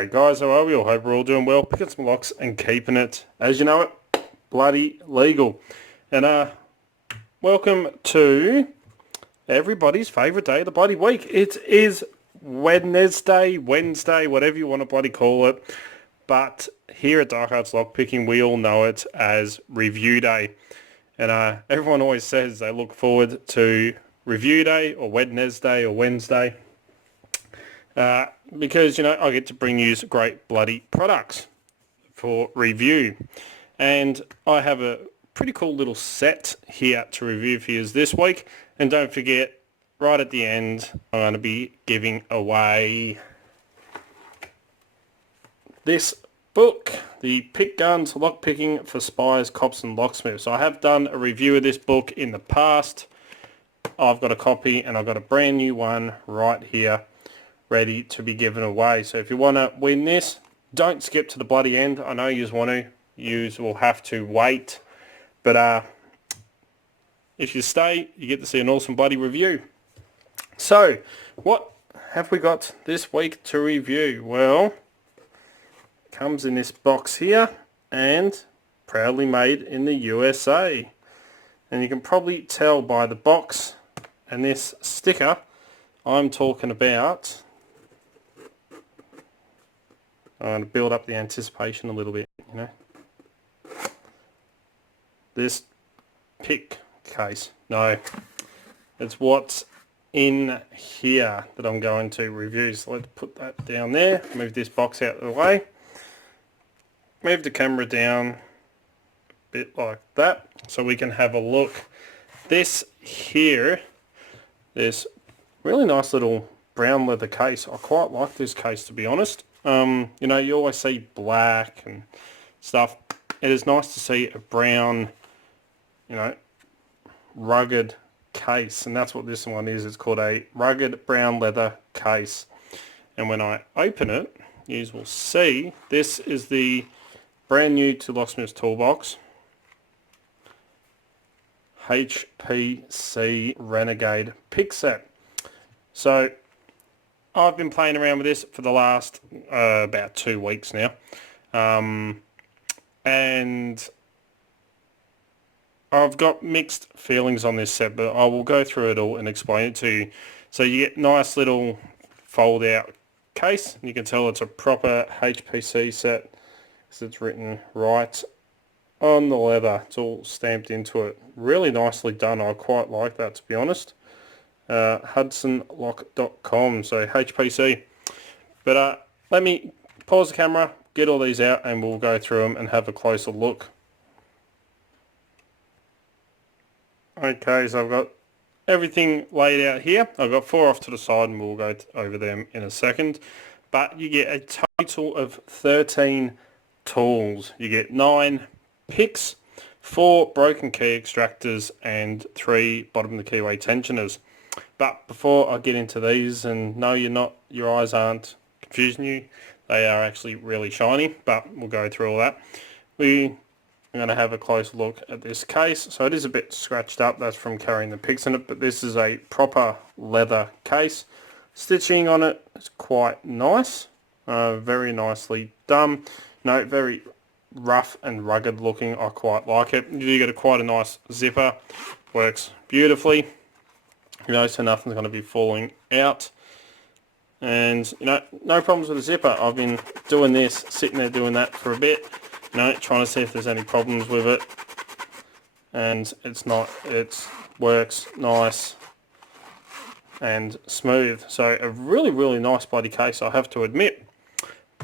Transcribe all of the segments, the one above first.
G'day guys, how are we all? Hope we're all doing well, picking some locks and keeping it, as you know it, bloody legal. And welcome to everybody's favourite day of the bloody week. It is Wednesday, whatever you want to bloody call it. But here at Dark Arts Lockpicking, we all know it as review day. And everyone always says they look forward to review day or Wednesday or Wednesday. Because, you know, I get to bring you great bloody products for review. And I have a pretty cool little set here to review for you this week. And don't forget, right at the end, I'm going to be giving away this book, the Pick Guns Lockpicking for Spies, Cops and Locksmiths. So I have done a review of this book in the past. I've got a copy and I've got a brand new one right here, ready to be given away. So if you want to win this, don't skip to the bloody end. I know you want to. You will have to wait. But if you stay, you get to see an awesome bloody review. So, what have we got this week to review? Well, it comes in this box here and proudly made in the USA. And you can probably tell by the box and this sticker I'm talking about. I'm going to build up the anticipation a little bit, you know. This pick case. No, it's what's in here that I'm going to review. So let's put that down there. Move this box out of the way. Move the camera down a bit like that so we can have a look. This here, this really nice little brown leather case. I quite like this case, to be honest. You know, you always see black and stuff. It is nice to see a brown, you know, rugged case, and that's what this one is. It's called a rugged brown leather case. And when I open it, you will see this is the brand new to Locksmith's Toolbox HPC Renegade pick set. So I've been playing around with this for the last about 2 weeks now, and I've got mixed feelings on this set, but I will go through it all and explain it to you. So you get nice little fold out case. You can tell it's a proper HPC set because it's written right on the leather. It's all stamped into it. Really nicely done. I quite like that, to be honest. hudsonlock.com, so HPC. But let me pause the camera, get all these out, and we'll go through them and have a closer look. Okay, so I've got everything laid out here. I've got 4 off to the side and we'll go over them in a second. But you get a total of 13 tools. You get 9 picks, 4 broken key extractors and 3 bottom of the keyway tensioners. But before I get into these, and no, your eyes aren't confusing you, they are actually really shiny, but we'll go through all that. We are going to have a close look at this case. So it is a bit scratched up, that's from carrying the picks in it, but this is a proper leather case. Stitching on it is quite nice, very nicely done. No, very rough and rugged looking. I quite like it. You get quite a nice zipper, works beautifully. You know, so nothing's going to be falling out. And, you know, no problems with the zipper. I've been doing this, sitting there doing that for a bit, you know, trying to see if there's any problems with it. And it's not, it works nice and smooth. So a really, really nice bloody case, I have to admit.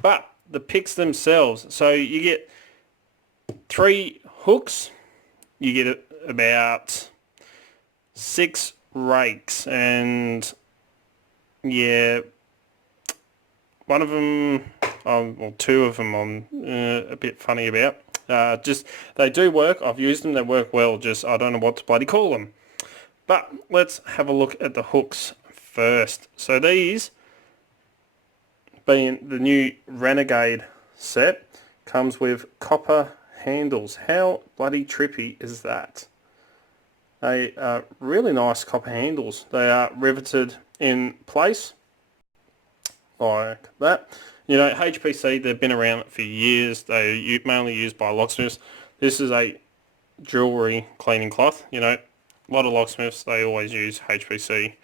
But the picks themselves, so you get 3 hooks, you get about 6 rakes, and yeah, one of them, well, 2 of them I'm a bit funny about. Just, they do work, I've used them, they work well, just I don't know what to bloody call them. But let's have a look at the hooks first. So these, being the new Renegade set, comes with copper handles. How bloody trippy is that? They are really nice copper handles. They are riveted in place like that, You know, HPC, they've been around for years. They're mainly used by locksmiths. This is a jewellery cleaning cloth. You know, a lot of locksmiths, they always use HPC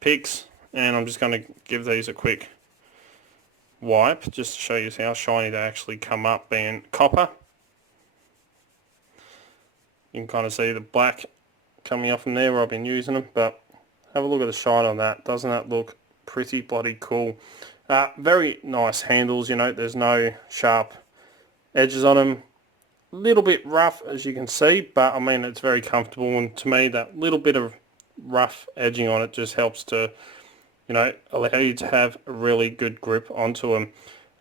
picks. And I'm just going to give these a quick wipe just to show you how shiny they actually come up being copper. You can kind of see the black coming off from there where I've been using them, but have a look at the shine on that. Doesn't that look pretty bloody cool? Very nice handles, you know, there's no sharp edges on them. A little bit rough as you can see, but I mean it's very comfortable, and to me that little bit of rough edging on it just helps to, you know, allow you to have a really good grip onto them.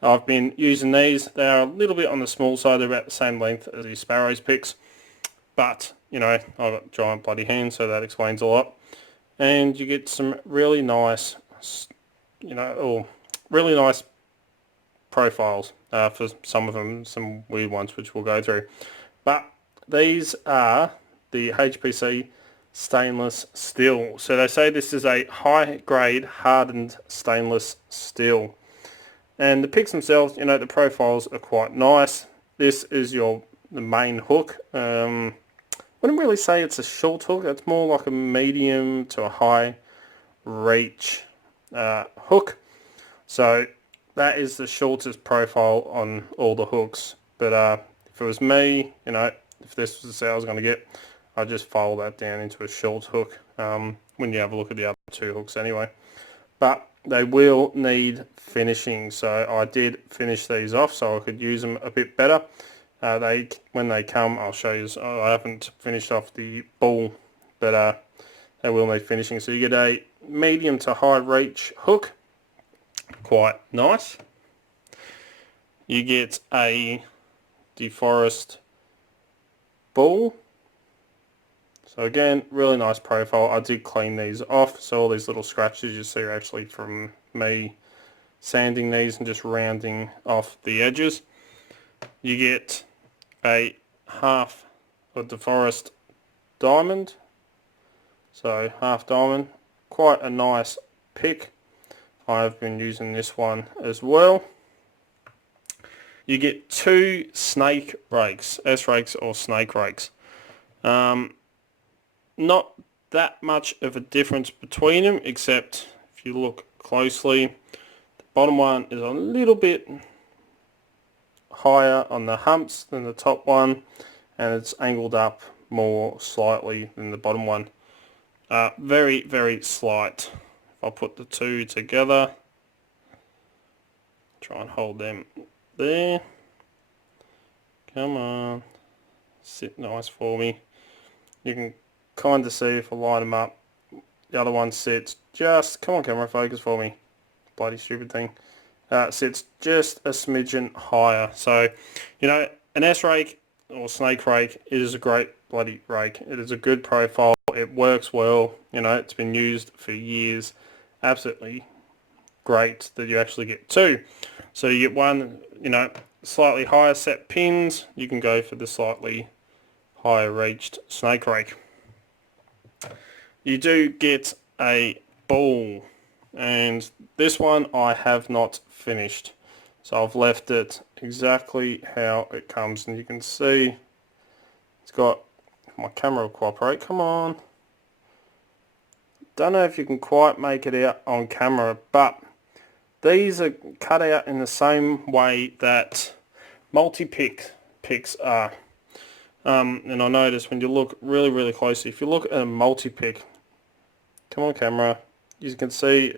I've been using these. They are a little bit on the small side. They're about the same length as the Sparrow's picks, but you know, I've got giant bloody hands, so that explains a lot. And you get some really nice, you know, or really nice profiles for some of them, some weird ones which we'll go through. But these are the HPC stainless steel. So they say this is a high grade hardened stainless steel. And the picks themselves, you know, the profiles are quite nice. This is the main hook. Wouldn't really say it's a short hook. It's more like a medium to a high reach hook. So that is the shortest profile on all the hooks. But if it was me, you know, if this was the set I was going to get, I'd just file that down into a short hook when you have a look at the other two hooks anyway. But they will need finishing, so I did finish these off so I could use them a bit better. When they come, I'll show you. I haven't finished off the ball, but they will need finishing. So you get a medium to high reach hook, quite nice. You get a deforest ball. So again, really nice profile. I did clean these off, so all these little scratches you see are actually from me sanding these and just rounding off the edges. You get a half of deforest diamond, so half diamond, quite a nice pick. I've been using this one as well. You get two snake rakes, S rakes or snake rakes. Not that much of a difference between them, except if you look closely, the bottom one is a little bit higher on the humps than the top one, and it's angled up more slightly than the bottom one. Very, very slight. If I put the two together, try and hold them there. Come on, sit nice for me. You can kind of see if I line them up. The other one sits just, come on camera, focus for me, bloody stupid thing. Sits just a smidgen higher. So, you know, an S rake or snake rake, it is a great bloody rake. It is a good profile. It works well. You know, it's been used for years. Absolutely great that you actually get two. So you get one, you know, slightly higher set pins. You can go for the slightly higher reached snake rake. You do get a ball, and this one I have not finished, so I've left it exactly how it comes, and you can see it's got, my camera will cooperate, come on, don't know if you can quite make it out on camera, but these are cut out in the same way that multi-pick picks are. And I noticed when you look really, really closely, if you look at a multi-pick, come on camera, you can see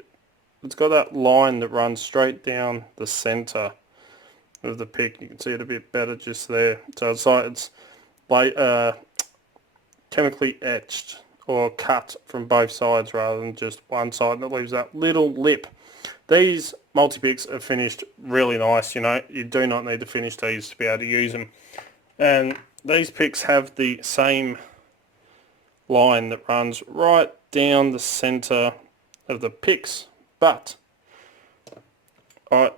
it's got that line that runs straight down the center of the pick. You can see it a bit better just there. So it's like chemically etched or cut from both sides rather than just one side, and it leaves that little lip. These multi-picks are finished really nice, you know. You do not need to finish these to be able to use them. And these picks have the same line that runs right down the center of the picks, but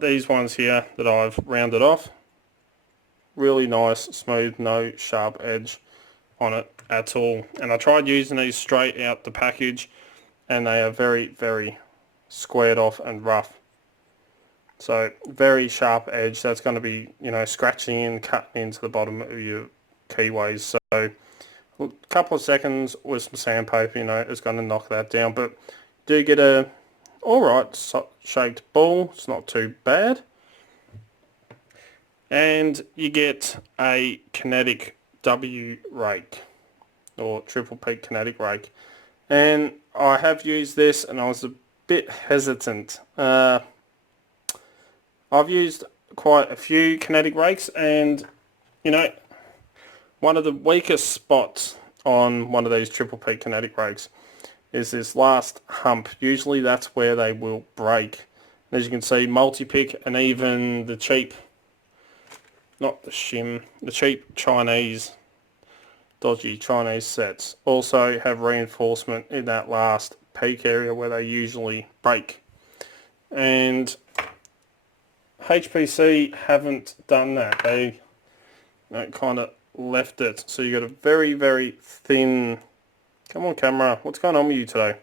these ones here that I've rounded off, really nice, smooth, no sharp edge on it at all. And I tried using these straight out the package, and they are very, very squared off and rough. So very sharp edge. That's going to be, you know, scratching and cutting into the bottom of your keyways. So a couple of seconds with some sandpaper, you know, is going to knock that down. But do get a alright shaped ball. It's not too bad. And you get a Kinetic W rake, or triple peak Kinetic rake. And I have used this and I was a bit hesitant. I've used quite a few Kinetic rakes, and you know, one of the weakest spots on one of these triple peak Kinetic rakes is this last hump. Usually that's where they will break. And as you can see, multi-pick and even the cheap, not the shim, the cheap Chinese, dodgy Chinese sets also have reinforcement in that last peak area where they usually break. And HPC haven't done that. They kind of left it. So you got a very, very thin, come on camera, what's going on with you today?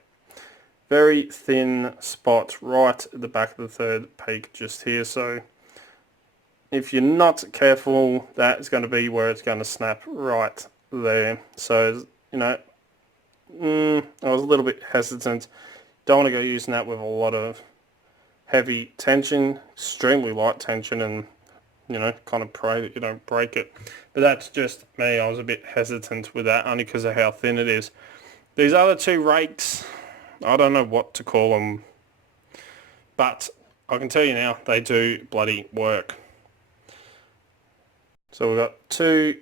Very thin spot right at the back of the third peak just here. So if you're not careful, that is going to be where it's going to snap right there. So, you know, I was a little bit hesitant. Don't want to go using that with a lot of heavy tension, extremely light tension, and, you know, kind of pray that you don't break it. But that's just me. I was a bit hesitant with that only because of how thin it is. These other two rakes, I don't know what to call them, but I can tell you now, they do bloody work. So we've got two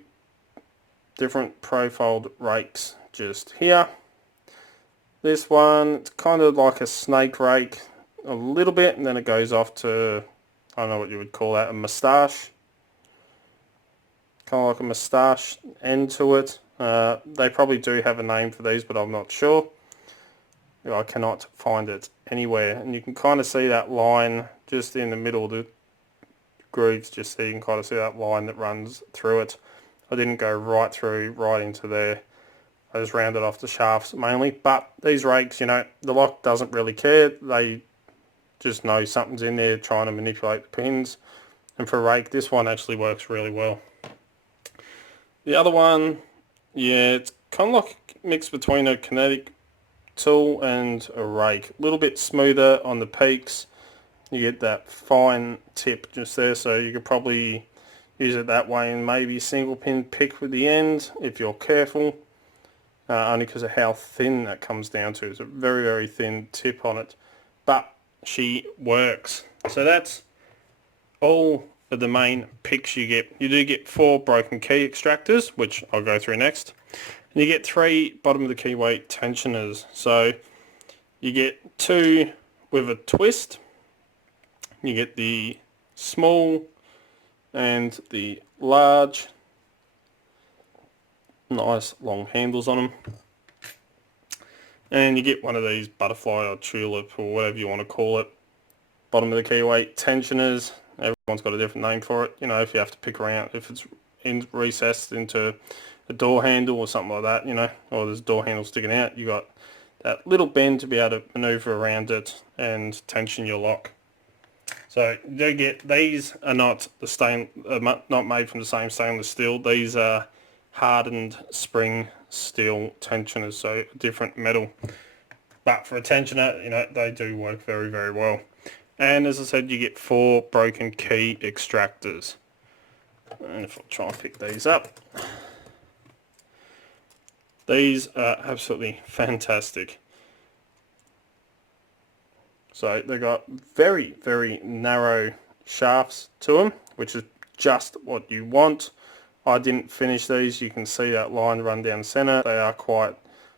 different profiled rakes just here. This one, it's kind of like a snake rake a little bit, and then it goes off to, I don't know what you would call that, a moustache. Kind of like a moustache end to it. They probably do have a name for these, but I'm not sure. I cannot find it anywhere. And you can kind of see that line just in the middle of the grooves, just so you can kind of see that line that runs through it. I didn't go right through, right into there. I just rounded off the shafts mainly. But these rakes, you know, the lock doesn't really care. They just know something's in there trying to manipulate the pins. And for a rake, this one actually works really well. The other one, yeah, it's kind of like a mix between a kinetic tool and a rake. A little bit smoother on the peaks. You get that fine tip just there, so you could probably use it that way, and maybe single pin pick with the end if you're careful. Only because of how thin that comes down to. It's a very, very thin tip on it. But she works. So that's all of the main picks you get. You do get 4 broken key extractors, which I'll go through next. And you get 3 bottom of the keyway tensioners. So you get 2 with a twist. You get the small and the large. Nice long handles on them. And you get one of these butterfly or tulip or whatever you want to call it. Bottom of the keyway tensioners. Everyone's got a different name for it. You know, if you have to pick around, if it's recessed into a door handle or something like that, you know, or there's a door handle sticking out, you got that little bend to be able to maneuver around it and tension your lock. So you do get, these are not not made from the same stainless steel. These are hardened spring steel tensioners, so different metal. But for a tensioner, you know, they do work very, very well. And as I said, you get 4 broken key extractors. And if I try and pick these up, these are absolutely fantastic. So they got very, very narrow shafts to them, which is just what you want. I didn't finish these. You can see that line run down the center. They are quite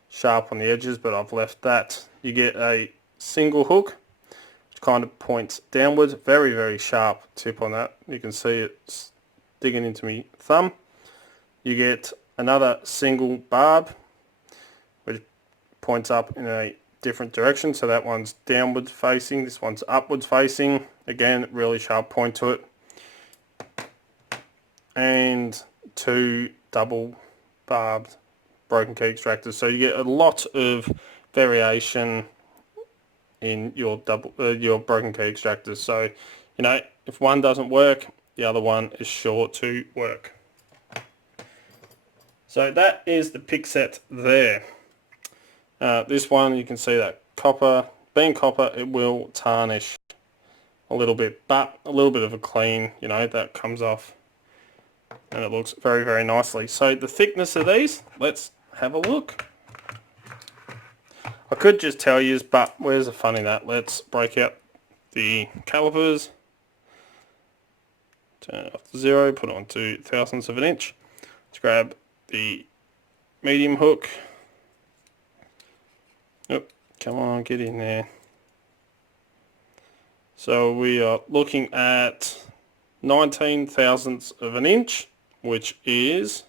sharp on the edges, but I've left that. You get a single hook, which kind of points downwards. Very, very sharp tip on that. You can see it's digging into my thumb. You get another single barb, which points up in a different direction. So that one's downwards facing. This one's upwards facing. Again, really sharp point to it. And 2 double barbed broken key extractors. So you get a lot of variation in your broken key extractors. So, you you know, if one doesn't work, the other one is sure to work. So that is the pick set there. This one, you can see that copper, being copper, it will tarnish a little bit, but a little bit of a clean, you know, that comes off and it looks very, very nicely. So the thickness of these, let's have a look. I could just tell you, but where's the fun in that? Let's break out the calipers, turn it off to 0, put it on to thousandths of an inch. Let's grab the medium hook. Oh, come on, get in there. So we are looking at 19 thousandths of an inch, which is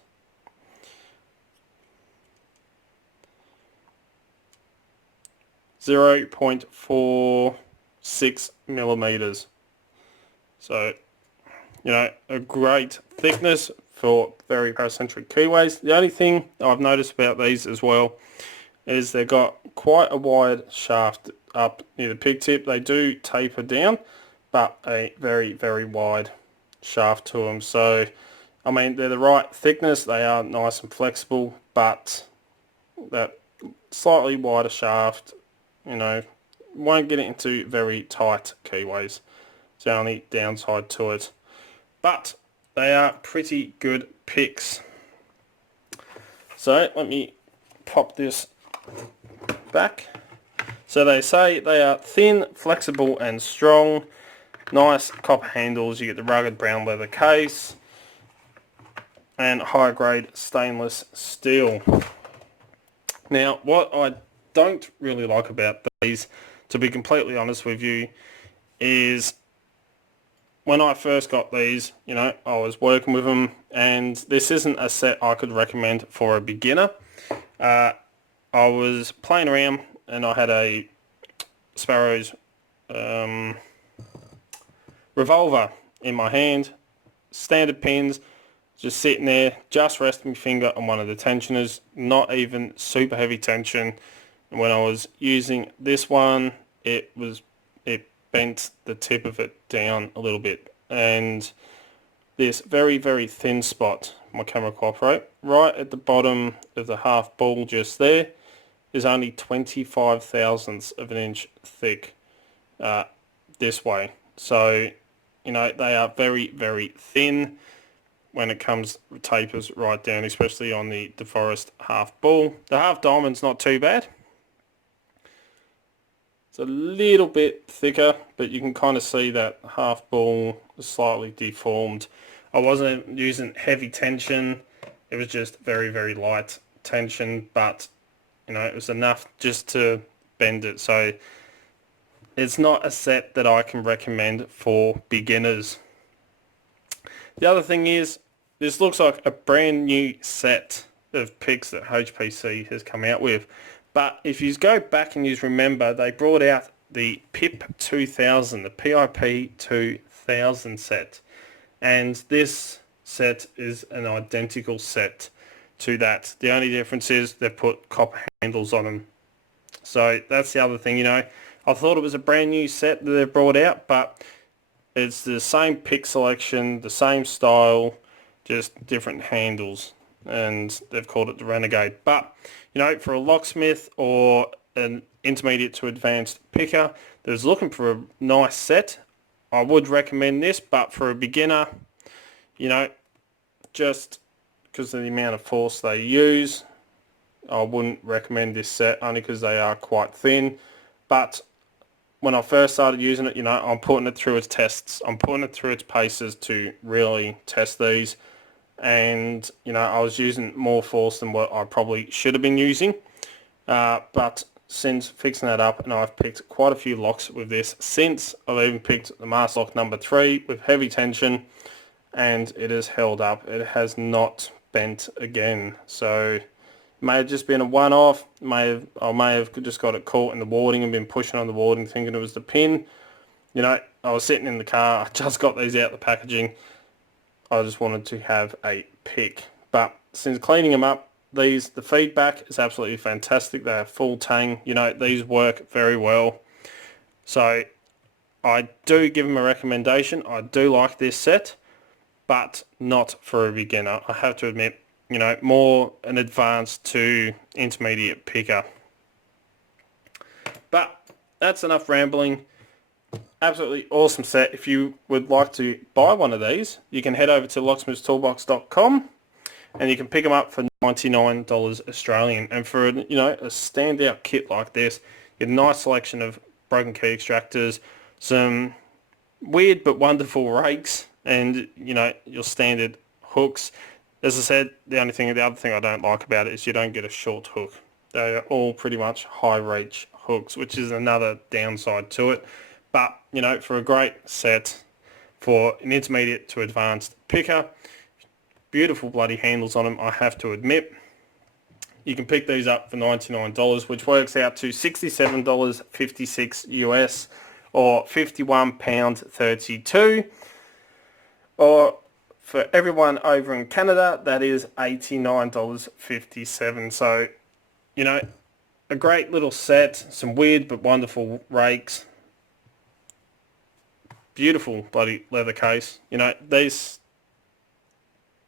0.46 millimeters. So, you know, a great thickness for very paracentric keyways. The only thing I've noticed about these as well is they've got quite a wide shaft up near the pig tip. They do taper down, but a very, very wide shaft to them. So, I mean, they're the right thickness. They are nice and flexible, but that slightly wider shaft, you know, won't get it into very tight keyways. It's the only downside to it. But they are pretty good picks. So let me pop this back. So they say they are thin, flexible and strong. Nice copper handles. You get the rugged brown leather case and high grade stainless steel. Now what I don't really like about these, to be completely honest with you, is when I first got these, you know, I was working with them, and this isn't a set I could recommend for a beginner. I was playing around and I had a Sparrow's revolver in my hand, standard pins, just sitting there, just resting my finger on one of the tensioners, not even super heavy tension. And when I was using this one, it bent the tip of it down a little bit, and this very, very thin spot, my camera cooperate, right at the bottom of the half ball just there, is only 25 thousandths of an inch thick this way. So, you know, they are very, very thin when it comes tapers right down, especially on the DeForest half ball. The half diamond's not too bad. It's a little bit thicker, but you can kind of see that half ball is slightly deformed. I wasn't using heavy tension. It was just very, very light tension, but, you know, it was enough just to bend it. So it's not a set that I can recommend for beginners. The other thing is, this looks like a brand new set of picks that HPC has come out with. But if you go back and you remember, they brought out the PIP 2000, the PIP 2000 set. And this set is an identical set to that. The only difference is they've put copper handles on them. So that's the other thing, you know. I thought it was a brand new set that they've brought out, but it's the same pick selection, the same style, just different handles. And they've called it the Renegade. But, you know, for a locksmith or an intermediate to advanced picker that's looking for a nice set, I would recommend this. But for a beginner, you know, just because of the amount of force they use, I wouldn't recommend this set, only because they are quite thin. But when I first started using it, you know, I'm putting it through its tests. I'm putting it through its paces to really test these. And, you know, I was using more force than what I probably should have been using. But since fixing that up, and I've picked quite a few locks with this since. I've even picked the Master Lock number 3 with heavy tension, and it has held up. It has not bent again. So it may have just been a one-off. I may have just got it caught in the warding and been pushing on the warding thinking it was the pin. You know, I was sitting in the car, I just got these out of the packaging. I just wanted to have a pick. But since cleaning them up, the feedback is absolutely fantastic. They have full tang. You know, these work very well. So I do give them a recommendation. I do like this set, but not for a beginner. I have to admit, you know, more an advanced to intermediate picker. But that's enough rambling. Absolutely awesome set. If you would like to buy one of these, you can head over to locksmithstoolbox.com and you can pick them up for $99 Australian. And for, you know, a standout kit like this, you get a nice selection of broken key extractors, some weird but wonderful rakes, and, you know, your standard hooks. As I said, the other thing I don't like about it is you don't get a short hook. They are all pretty much high reach hooks, which is another downside to it. But, you know, for a great set for an intermediate to advanced picker, beautiful bloody handles on them, I have to admit. You can pick these up for $99, which works out to $67.56 US, or £51.32. Or for everyone over in Canada, that is $89.57. So, you know, a great little set, some weird but wonderful rakes. Beautiful bloody leather case. You know, this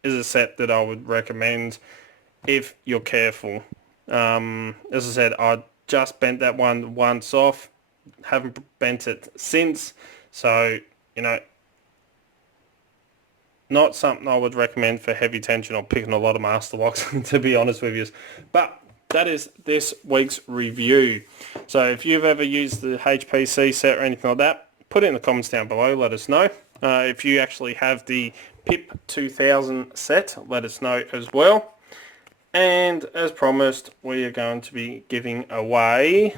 is a set that I would recommend if you're careful. As I said, I just bent that one once off. Haven't bent it since. So, you know, not something I would recommend for heavy tension or picking a lot of master locks, to be honest with you. But that is this week's review. So if you've ever used the HPC set or anything like that, put it in the comments down below, let us know. If you actually have the PIP 2000 set, let us know as well. And as promised, we are going to be giving away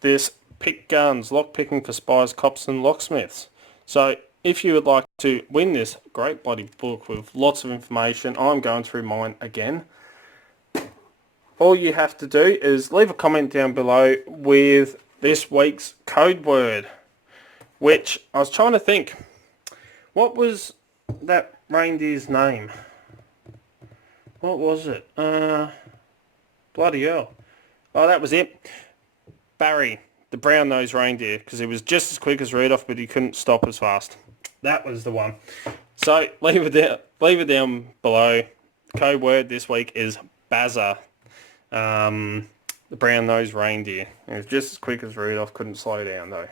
this Pick Guns, Lock Picking for Spies, Cops and Locksmiths. So if you would like to win this great bloody book with lots of information, I'm going through mine again. All you have to do is leave a comment down below with this week's code word, which I was trying to think, what was that reindeer's name? What was it? Bloody hell. Oh, that was it. Barry, the brown-nosed reindeer, because he was just as quick as Rudolph, but he couldn't stop as fast. That was the one. So leave it down below. The code word this week is Bazza. The brown-nosed reindeer. He was just as quick as Rudolph, couldn't slow down though.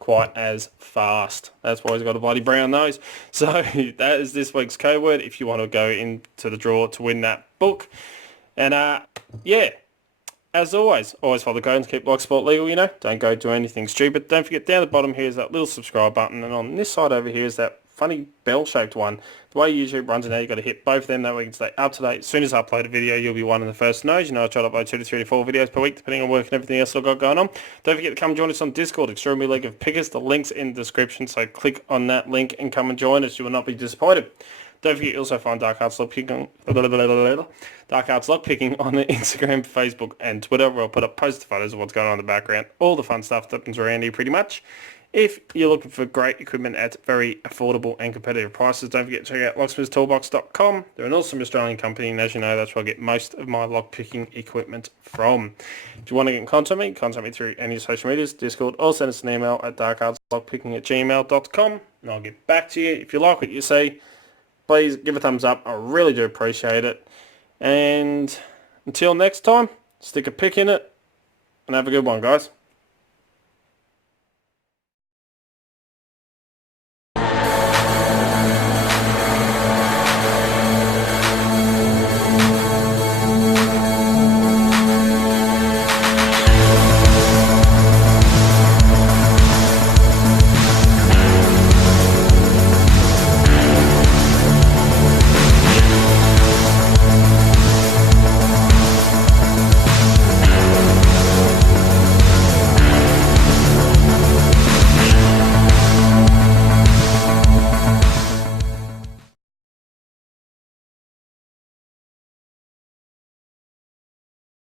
Quite as fast. That's why he's got a bloody brown nose. So that is this week's code word if you want to go into the draw to win that book. And yeah, as always follow the code and keep Locksport legal, you know. Don't go do anything stupid. Don't forget, down the bottom here is that little subscribe button, and on this side over here is that funny bell-shaped one. The way YouTube runs it now, you've got to hit both of them, that way you can stay up to date. As soon as I upload a video, you'll be one of the first to know. You know, I try to upload 2 to 3 to 4 videos per week, depending on work and everything else I've got going on. Don't forget to come join us on Discord, Extraordinary League of Pickers. The link's in the description, so click on that link and come and join us. You will not be disappointed. Don't forget you also find Dark Arts Lockpicking on the Instagram, Facebook and Twitter, where I'll put up posted photos of what's going on in the background. All the fun stuff that happens around here pretty much. If you're looking for great equipment at very affordable and competitive prices, don't forget to check out locksmithstoolbox.com. They're an awesome Australian company, and as you know, that's where I get most of my lockpicking equipment from. If you want to get in contact with me, contact me through any social medias, Discord, or send us an email at darkartslockpicking@gmail.com, and I'll get back to you. If you like what you see, please give a thumbs up. I really do appreciate it. And until next time, stick a pick in it, and have a good one, guys.